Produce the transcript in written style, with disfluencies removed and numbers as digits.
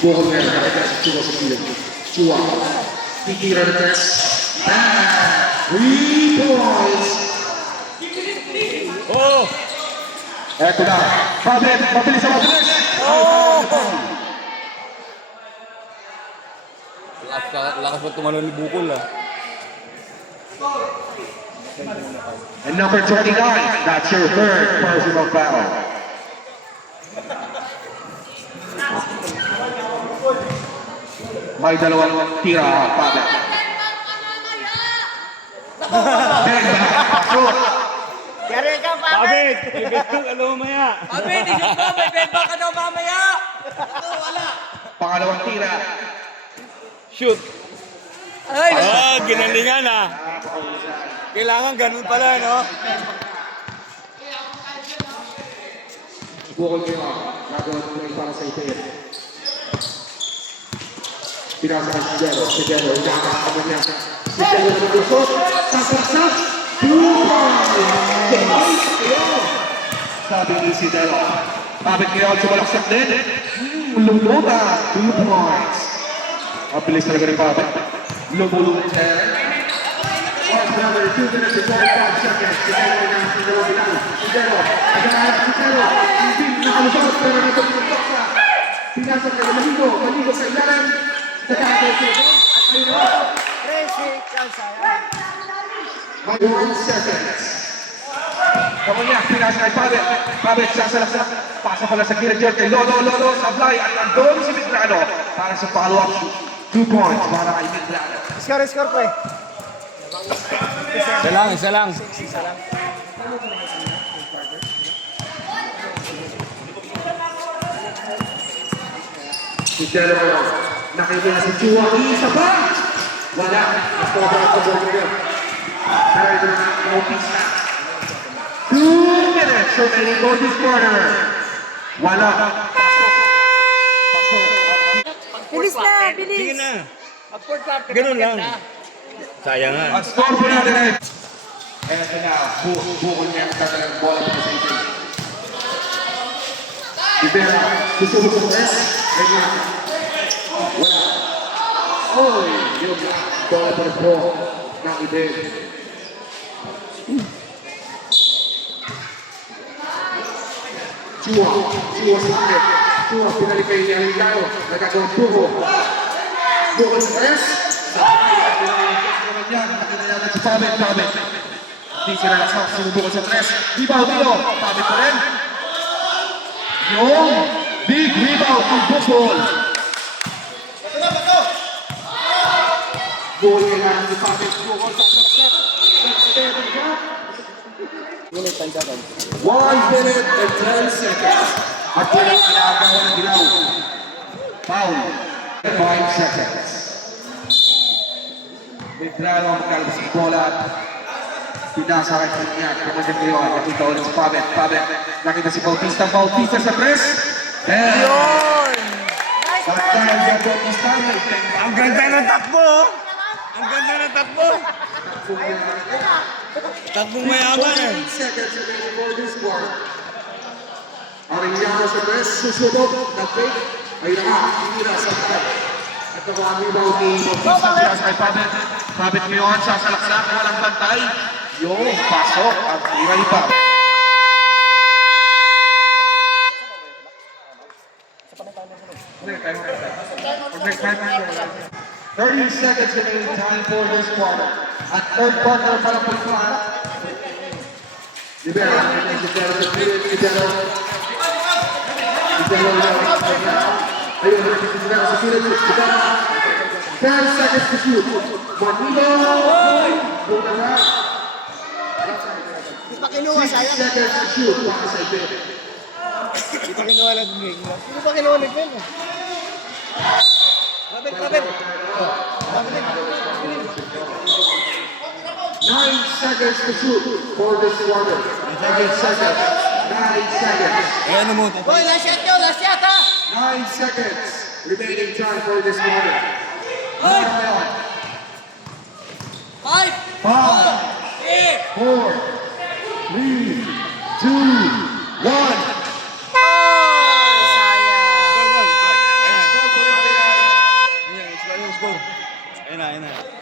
Bukan nga, nakita si Chua sa field. Chua. Titira na test. And 3 points. Oh! Eto na. Pabit, mabilis ang mabilis. Oh! Lakas ba tumalon ni Bukol ah? And number 29, that's your third personal foul. May dalawang tira, Pabit. Shoot. Yari ka, Pabit! Pabit! Ibig ko, alam mo maya! Pabit, isip ko, may bemba ka daw mamaya! Ito, wala! Pangalawang tira. Shoot! Ay! Ah, ginalingan ah! Kailangan ganun pala, no? Bukol kayo, nagawa ko lang para sa itin. Pinasa ka si Jero, inakasama niya. Si Jero na malusot, sasaksak, 2 points! Sabi ni si Jero, Pabit ngayon sumalaksak din. Lumulutan, 2 points. Mabilis talaga rin Pabit. Lumulutan siya. Watch number 2 minutes and 45 seconds. Si Jero na si Jero bilang. Si Jero, nag-aalap si Jero. Hindi nakalusot, pero natulog sa. Pinasa ka na maligo sa ilalim. Nagkakaroon siya doon. At ayun na. May 1 seconds. Kamu niya, pinasa kay Pabit. Pabit, sasalaksak. Pasa pala sa gilid dyan kay Lolo, sablay. At nandun si Midrano para sa follow-up. 2 points para kay Midrano. Score po eh. Isa lang. Si Jero, nakikita si Chua. Isa pa! Wala. Nag-cover up the board niya. Pero ito na ang pista. 2 minutes remaining for this quarter. Wala. Pasok. Bilis na, bilis! Sige na. Ganun lang. Sayang nga. Ang score po natin ay... Eto na, bukol niya ang kagalang bola po sa itin. Ibera, susubok sa press. Ganyan. Wala. Oy, yung bola po po ng Ibel. Chua sa itin. Chua, pinalikay niya ang ilayo. Nagagawang buko. Buko sa press. Nakita natin si Pabit. Hindi sila nakasama, sumubukol sa tres. Rebound dito, Pabit pa rin. Yung big rebound ng Bukol. Bukol kailangan si Pabit. Bukol sa salaksak. 1 minute and 10 seconds. At walang inaagawan ng dilaw. Foul. 5 seconds. Midrano ang magkalabas ng bola. Pinasa kay kanya. Kapagod ngayon. Nakita ulit si Pabit. Nakita si Bautista sa press. Yun! Pagkain niya Bautista. Ang ganda ng takbo! Takbong mayaman eh. 20 seconds remaining for this quarter. Arellano sa press. Susubok. Na-fake. Ayun na nga. Tira sa press. At ako ang rebound ni Bautista. Pinasa kay Pabit. Pabit ngayon. Sasalaksak. Walang bantay. Yung pasok. Ang tiray pa. Thirty seconds remaining time for this quarter. At third quarter para po ito. Libera. Si Jero sa pilit. Si Jero. Ayun. Si Jero sa pilit. Si Jero. 10 seconds to shoot. Manilo. Buta na. Di pa kinuha, 6 sayang. seconds to shoot. Para sa ibig. Di pa kinuha ng game. Di pa kinuha ng game. Rabit. 9 seconds to shoot for this quarter. 9 seconds. 9 seconds. Ayan mo. Boy, last shot ha! 9 seconds remaining time for this quarter. Hoy! 5, 5! 4, 3, 2, 1. Ayun na, ayun na.